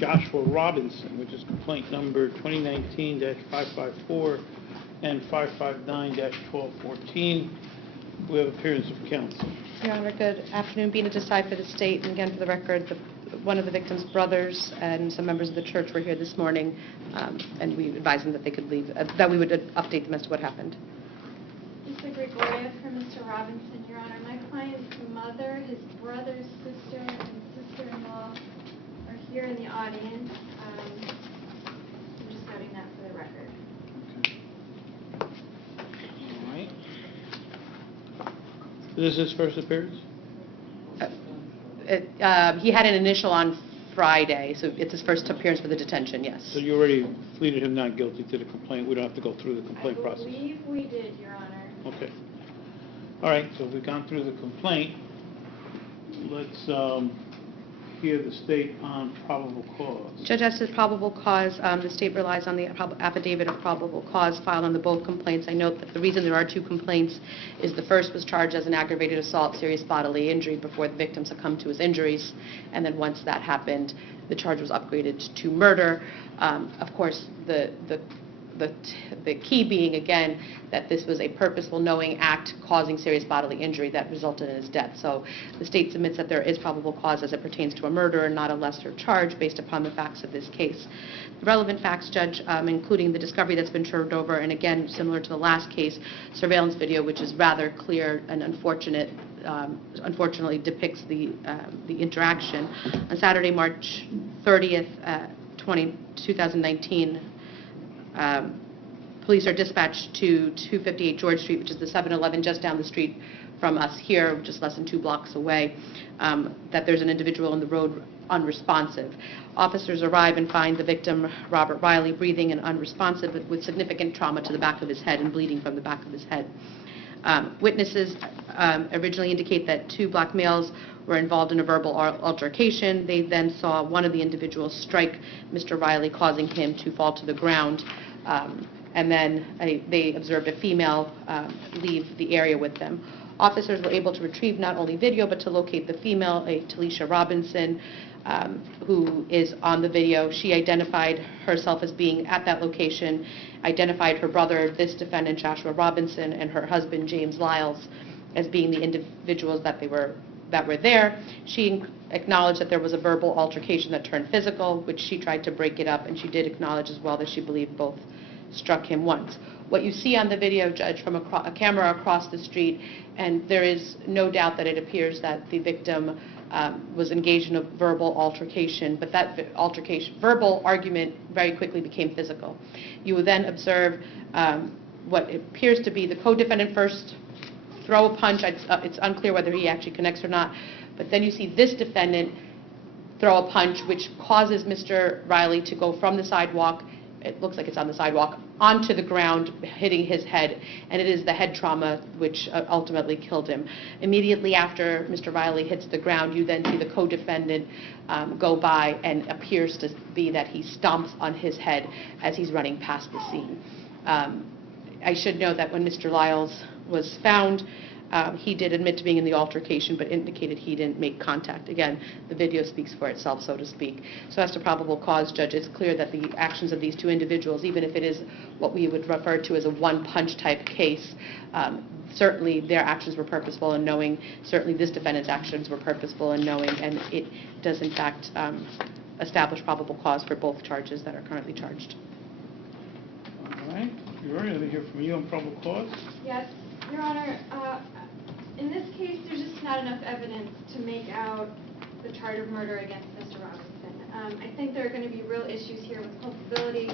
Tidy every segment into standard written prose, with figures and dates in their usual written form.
Joshua Robinson, which is complaint number 2019-554 and 559-1214. We have appearance of counsel. Your Honor, good afternoon. Being decide for the state, and again for the record, one of the victim's brothers and some members of the church were here this morning, and we advised them that they could leave, that we would update them as to what happened. Mr. Gregoria for Mr. Robinson, Your Honor. My client's mother, his brother's sister, and sister-in-law are here in the audience. I'm just noting that for the record. All right. This is his first appearance? He had an initial on Friday, so it's his first appearance for the detention, yes. So you already pleaded him not guilty to the complaint. We don't have to go through the complaint process. I believe we did, Your Honor. Okay. All right, so we've gone through the complaint. Let's hear the state on probable cause. Judge, as to probable cause, the state relies on the affidavit of probable cause filed on the both complaints. I note that the reason there are two complaints is the first was charged as an aggravated assault, serious bodily injury before the victim succumbed to his injuries, and then once that happened, the charge was upgraded to murder. Of course, the key being, again, that this was a purposeful, knowing act causing serious bodily injury that resulted in his death. So the state submits that there is probable cause as it pertains to a murder and not a lesser charge based upon the facts of this case. The relevant facts, Judge, including the discovery that's been turned over, and again, similar to the last case, surveillance video, which is rather clear and unfortunately depicts the interaction. On Saturday, March 30th, 2019, police are dispatched to 258 George Street, which is the 7-Eleven just down the street from us here, just less than 2 blocks away, that there's an individual on the road unresponsive. Officers arrive and find the victim, Robert Reilly, breathing and unresponsive with significant trauma to the back of his head and bleeding from the back of his head. Witnesses originally indicate that 2 black males were involved in a verbal altercation. They then saw one of the individuals strike Mr. Reilly, causing him to fall to the ground. And then they observed a female leave the area with them. Officers were able to retrieve not only video, but to locate the female, a Talisha Robinson, who is on the video. She identified herself as being at that location, identified her brother, this defendant, Joshua Robinson, and her husband, James Lyles, as being the individuals that were there. She acknowledged that there was a verbal altercation that turned physical, which she tried to break it up, and she did acknowledge as well that she believed both struck him once. What you see on the video, Judge, from a camera across the street, and there is no doubt that it appears that the victim was engaged in a verbal altercation, but that verbal argument very quickly became physical. You will then observe what appears to be the co-defendant first throw a punch. It's unclear whether he actually connects or not, but then you see this defendant throw a punch, which causes Mr. Reilly to go from the sidewalk, it looks like it's on the sidewalk, onto the ground, hitting his head, and it is the head trauma which ultimately killed him. Immediately after Mr. Reilly hits the ground, you then see the co-defendant go by, and appears to be that he stomps on his head as he's running past the scene. I should note that when Mr. Lyles was found, he did admit to being in the altercation, but indicated he didn't make contact. Again, the video speaks for itself, so to speak. So as to probable cause, Judge, it's clear that the actions of these 2 individuals, even if it is what we would refer to as a one-punch type case, certainly their actions were purposeful and knowing. Certainly this defendant's actions were purposeful and knowing, and it does in fact establish probable cause for both charges that are currently charged. All right. You're ready to hear from you on probable cause? Yes, Your Honor. In this case, there's just not enough evidence to make out the charge of murder against Mr. Robinson. I think there are going to be real issues here with culpability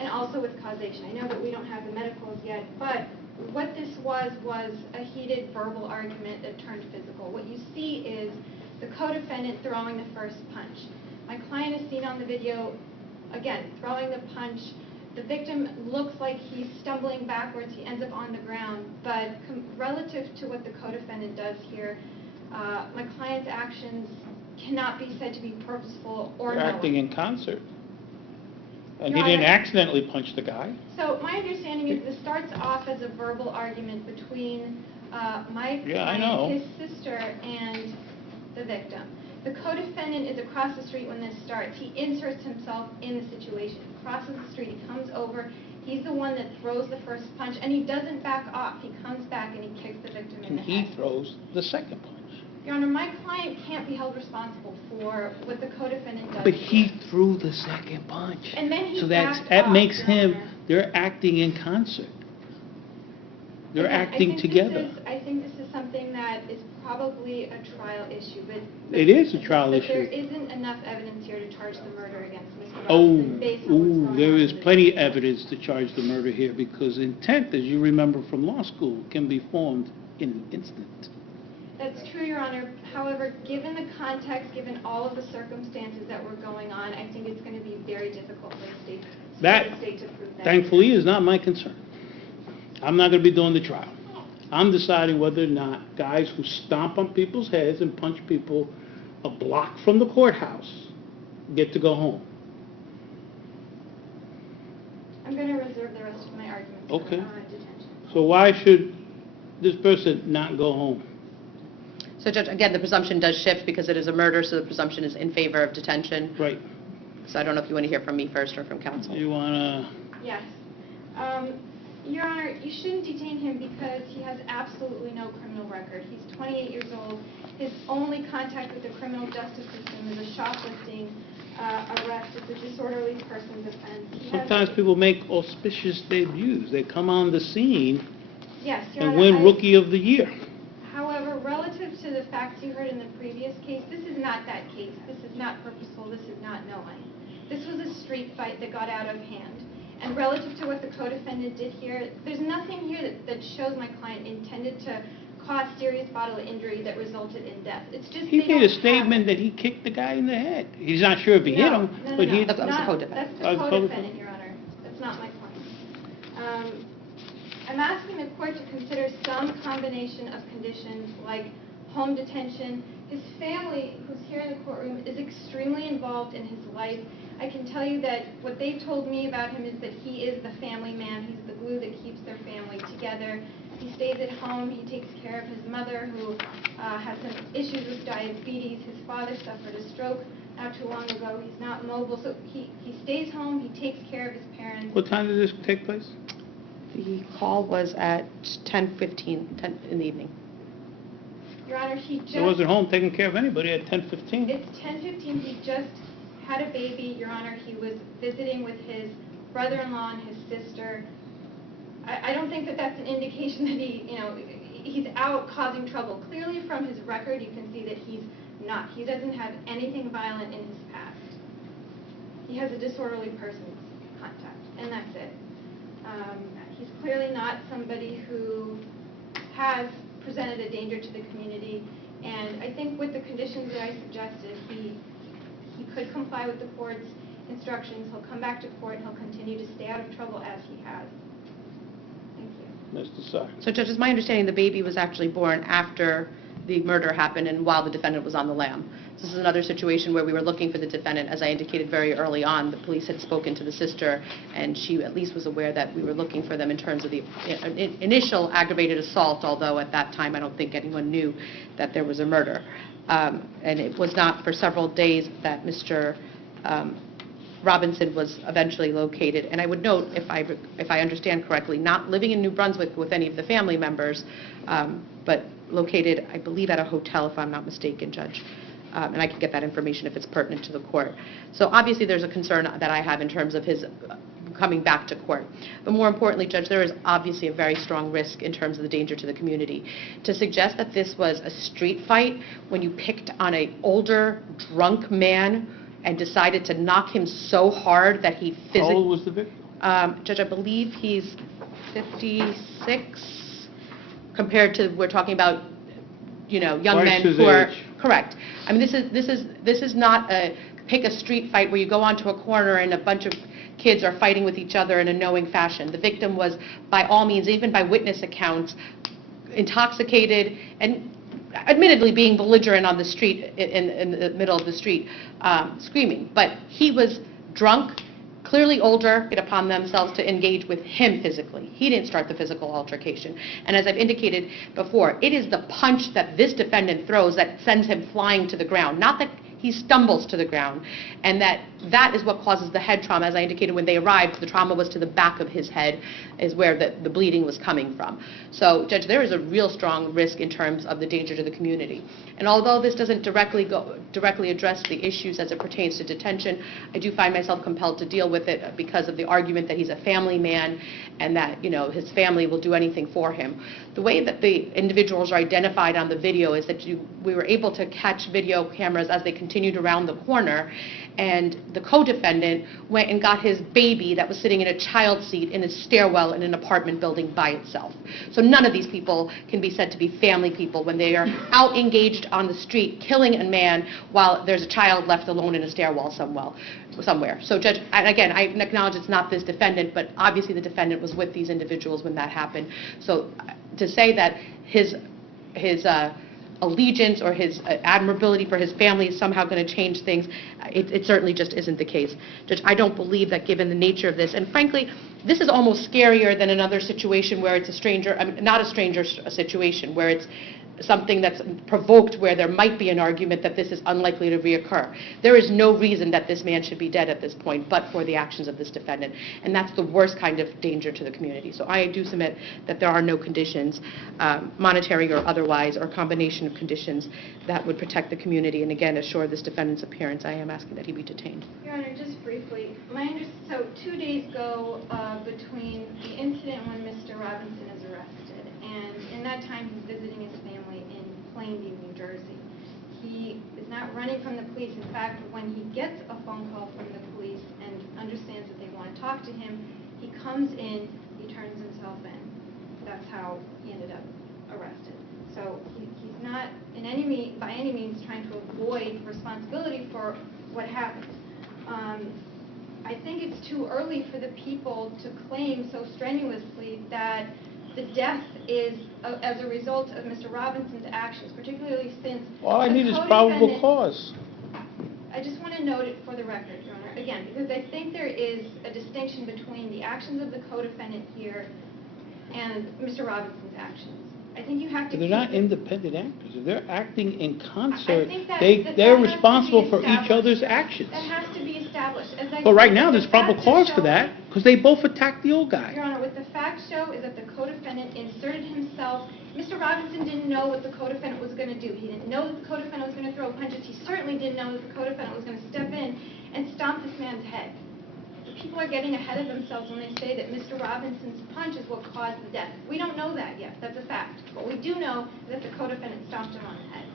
and also with causation. I know that we don't have the medicals yet, but what this was a heated verbal argument that turned physical. What you see is the co-defendant throwing the first punch. My client is seen on the video, again, throwing the punch. The victim looks like he's stumbling backwards. He ends up on the ground. But relative to what the co-defendant does here, my client's actions cannot be said to be purposeful or knowing. Acting in concert. And he didn't accidentally punch the guy. So my understanding is this starts off as a verbal argument between my client, his sister, and the victim. The co-defendant is across the street when this starts. He inserts himself in the situation, crosses the street, he comes over. He's the one that throws the first punch, and he doesn't back off. He comes back and he kicks the victim in And the he head. throws the second punch. Your Honor, my client can't be held responsible for what the co-defendant does. But he threw the second punch. And then he So backed that off, makes Your him, Honor. they're acting in concert. They're Again, acting together. I think this is something that is probably a trial issue, but... It is a trial but issue. there isn't enough evidence here to charge the murder against Mr. Oh, Robinson based on what's going there on is in this plenty of case. evidence to charge the murder here, because intent, as you remember from law school, can be formed in an instant. That's true, Your Honor. However, given the context, given all of the circumstances that were going on, I think it's going to be very difficult for the state to prove that. Thankfully, is not my concern. I'm not going to be doing the trial. I'm deciding whether or not guys who stomp on people's heads and punch people a block from the courthouse get to go home. I'm going to reserve the rest of my arguments for Okay. detention. So why should this person not go home? So, Judge, again, the presumption does shift because it is a murder, so the presumption is in favor of detention. Right. So I don't know if you want to hear from me first or from counsel. You want to... Yes. Your Honor, you shouldn't detain him because he has absolutely no criminal record. He's 28 years old. His only contact with the criminal justice system is a shoplifting arrest. It's a disorderly person's offense. Sometimes people make auspicious debuts. They come on the scene Yes, Your and Honor, win Rookie of the Year. However, relative to the facts you heard in the previous case, this is not that case. This is not purposeful. This is not knowing. This was a street fight that got out of hand. And relative to what the co-defendant did here, there's nothing here that shows my client intended to cause serious bodily injury that resulted in death. It's just He they made don't a have statement it. that he kicked the guy in the head. He's not sure if he hit him, but he... That was the Not- co-defendant. That's the Oh, the co-defendant, co-defendant. Your Honor. That's not my client. I'm asking the court to consider some combination of conditions like home detention. His family, who's here in the courtroom, is extremely involved in his life. I can tell you that what they've told me about him is that he is the family man. He's the glue that keeps their family together. He stays at home. He takes care of his mother, who has some issues with diabetes. His father suffered a stroke not too long ago. He's not mobile. So he stays home. He takes care of his parents. What time did this take place? The call was at 10:15 in the evening. Your Honor, he just... He wasn't home taking care of anybody at 10:15. It's 10:15. He just had a baby, Your Honor. He was visiting with his brother-in-law and his sister. I don't think that that's an indication that he's out causing trouble. Clearly from his record, you can see that he's not. He doesn't have anything violent in his past. He has a disorderly person's contact, and that's it. He's clearly not somebody who has presented a danger to the community, and I think with the conditions that I suggested, he could comply with the court's instructions. He'll come back to court, and he'll continue to stay out of trouble as he has. Thank you. Mr. Sark. So, Judge, it's my understanding the baby was actually born after the murder happened and while the defendant was on the lam. This is another situation where we were looking for the defendant. As I indicated very early on, the police had spoken to the sister, and she at least was aware that we were looking for them in terms of the initial aggravated assault, although at that time I don't think anyone knew that there was a murder. And it was not for several days that Mr. Robinson was eventually located. And I would note, if I understand correctly, not living in New Brunswick with any of the family members, but located, I believe, at a hotel, if I'm not mistaken, Judge. And I can get that information if it's pertinent to the court. So obviously there's a concern that I have in terms of his coming back to court. But more importantly, Judge, there is obviously a very strong risk in terms of the danger to the community. To suggest that this was a street fight when you picked on an older, drunk man and decided to knock him so hard that he physically... How old was the victim? Judge, I believe he's 56, compared to, we're talking about, young Twice men his who are... age. Correct. I mean, this is not a pick a street fight where you go onto a corner and a bunch of kids are fighting with each other in a knowing fashion. The victim was, by all means, even by witness accounts, intoxicated and admittedly being belligerent on the street, in the middle of the street, screaming. But he was drunk, clearly older, get upon themselves to engage with him physically. He didn't start the physical altercation. And as I've indicated before, it is the punch that this defendant throws that sends him flying to the ground, not that he stumbles to the ground, and that is what causes the head trauma. As I indicated, when they arrived, the trauma was to the back of his head, is where the bleeding was coming from. So, Judge, there is a real strong risk in terms of the danger to the community. And although this doesn't directly address the issues as it pertains to detention, I do find myself compelled to deal with it because of the argument that he's a family man and that, you know, his family will do anything for him. The way that the individuals are identified on the video is that we were able to catch video cameras as they continued around the corner, and the co-defendant went and got his baby that was sitting in a child seat in a stairwell in an apartment building by itself. So none of these people can be said to be family people when they are out engaged on the street killing a man while there's a child left alone in a stairwell somewhere. So, Judge, and again, I acknowledge it's not this defendant, but obviously the defendant was with these individuals when that happened. So to say that his allegiance or his admirability for his family is somehow going to change things, it certainly just isn't the case. Judge, I don't believe that given the nature of this, and frankly, this is almost scarier than another situation where it's a stranger, I mean, not a stranger situation, where it's something that's provoked where there might be an argument that this is unlikely to reoccur. There is no reason that this man should be dead at this point but for the actions of this defendant, and that's the worst kind of danger to the community. So I do submit that there are no conditions, monetary or otherwise, or combination of conditions that would protect the community and again assure this defendant's appearance. I am asking that he be detained. Your Honor, just briefly, so 2 days go between the incident when Mr. Robinson is arrested, and in that time he's visiting his family in Plainview, New Jersey. He is not running from the police. In fact, when he gets a phone call from the police and understands that they want to talk to him, he comes in, he turns himself in. That's how he ended up arrested. So he's not by any means trying to avoid responsibility for what happened. I think it's too early for the people to claim so strenuously that the death is as a result of Mr. Robinson's actions, particularly since All I need is probable cause. I just want to note it for the record, Your Honor, again, because I think there is a distinction between the actions of the co-defendant here and Mr. Robinson's actions. I think you have to. They're not independent actors. They're acting in concert. I think that They're that has responsible to be for each other's established. actions. That has to be established. But right now, there's probable cause for that because they both attacked the old guy. Your Honor, what the facts show is that the co-defendant inserted himself. Mr. Robinson didn't know what the co-defendant was going to do. He didn't know that the co-defendant was going to throw punches. He certainly didn't know that the co-defendant was going to step in and stomp this man's head. People are getting ahead of themselves when they say that Mr. Robinson's punch is what caused the death. We don't know that yet. That's a fact. But we do know that the co-defendant stomped him on the head.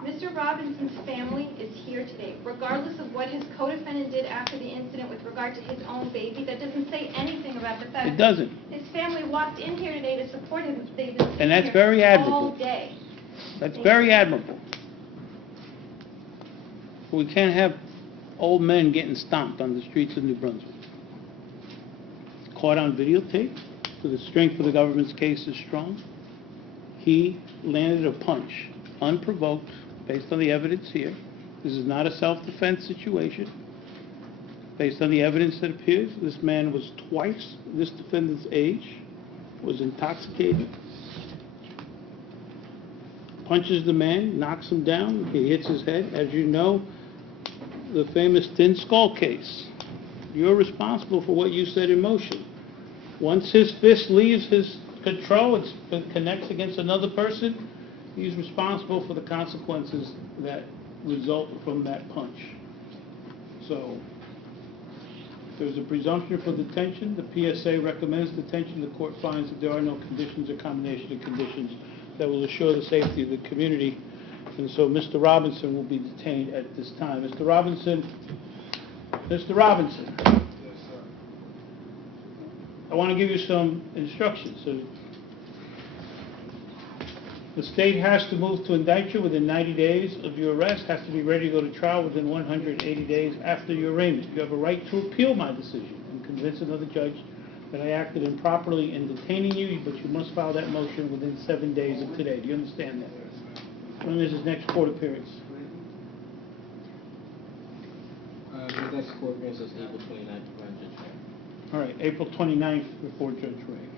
Mr. Robinson's family is here today, regardless of what his co-defendant did after the incident with regard to his own baby. That doesn't say anything about the fact It doesn't. his family walked in here today to support him. They've been And that's here very admirable. all day. That's very admirable. We can't have old men getting stomped on the streets of New Brunswick. Caught on videotape, so the strength of the government's case is strong. He landed a punch, unprovoked, based on the evidence here. This is not a self-defense situation. Based on the evidence that appears, this man was twice this defendant's age, was intoxicated, punches the man, knocks him down, he hits his head. As you know, the famous thin skull case. You're responsible for what you set in motion. Once his fist leaves his control and connects against another person, he's responsible for the consequences that result from that punch. So, there's a presumption for detention. The PSA recommends detention. The court finds that there are no conditions or combination of conditions that will assure the safety of the community. And so Mr. Robinson will be detained at this time. Mr. Robinson. Mr. Robinson. Yes, sir. I want to give you some instructions. So the state has to move to indict you within 90 days of your arrest, has to be ready to go to trial within 180 days after your arraignment. You have a right to appeal my decision and convince another judge that I acted improperly in detaining you, but you must file that motion within 7 days of today. Do you understand that? When is his next court appearance? The next court hearing is April 29th, before Judge Ray. All right, April 29th before Judge Ray.